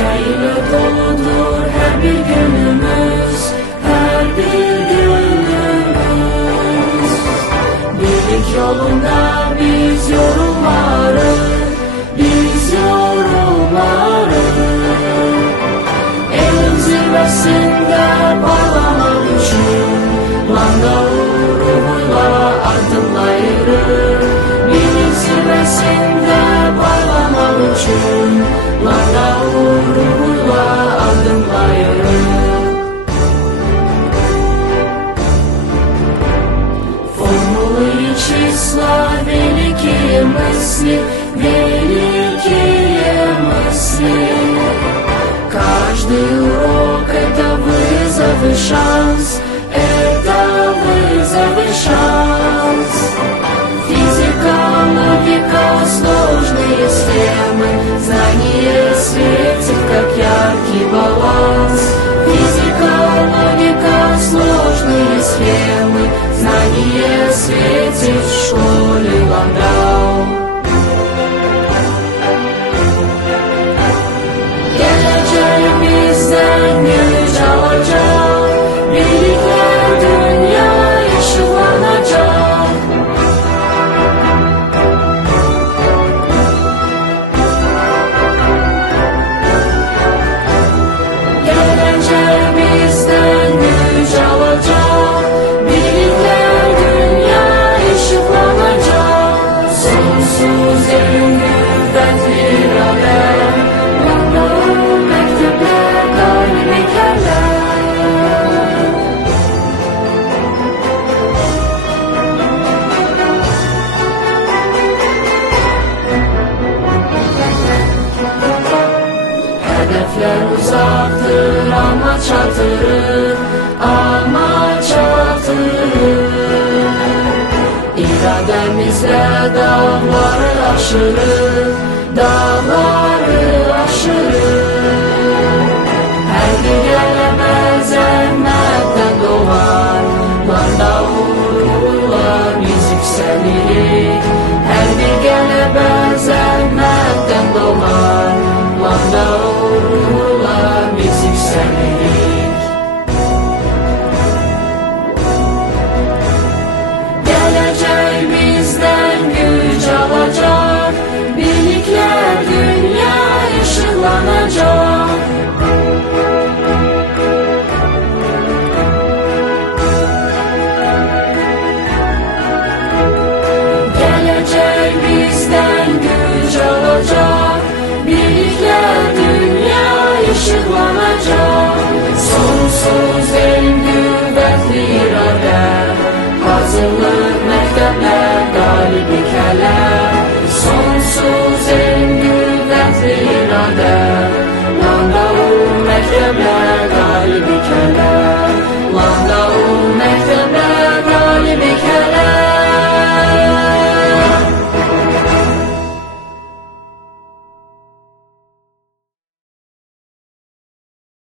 neşeyle doludur her bir günümüz, her bir günümüz. Birlik yolunda biz yorulmarız, biz yorulmarız. Elin zirvesinde parlamak için Landa ruhuyla adımlayırız. Elin zirvesinde parlamak için Landa ruhuyla adımlayırız. Формулы и числа, великие мысли, великие мысли. Каждый урок — это вызов и шанс, это вызов и шанс. Физика, логика, сложные схемы, знание светит, как яркий баланс. Физика, логика, сложные схемы, знание светит в школе Ландау. Geleceğimizden güç alacak, birlikte dünya ışıklanacak. Geleceğimizden güç alacak, birlikte dünya ışıklanacak. Sonsuz en güvenli irade, Landau mektepler daim ekerler. Hedefler uzaktır ama çatırır, ama çatırır. İrademizle dağları aşırır, dağları aşırır. Her bir gelemez emmetten doğar, Landau ruhuyla biz yükselirik. Her bir gelemez emmetten doğar, Landau ruhuyla biz yükselirik. Geleceğimizden güç alacak, birlikte dünya ışıklanacak. Geleceğimizden güç alacak, birlikte dünya ışıklanacak. Sonsuz en güvenli irade, hazırlık mektepler galip ikerler. Sonsuz en güvenli irade, Landau mektepler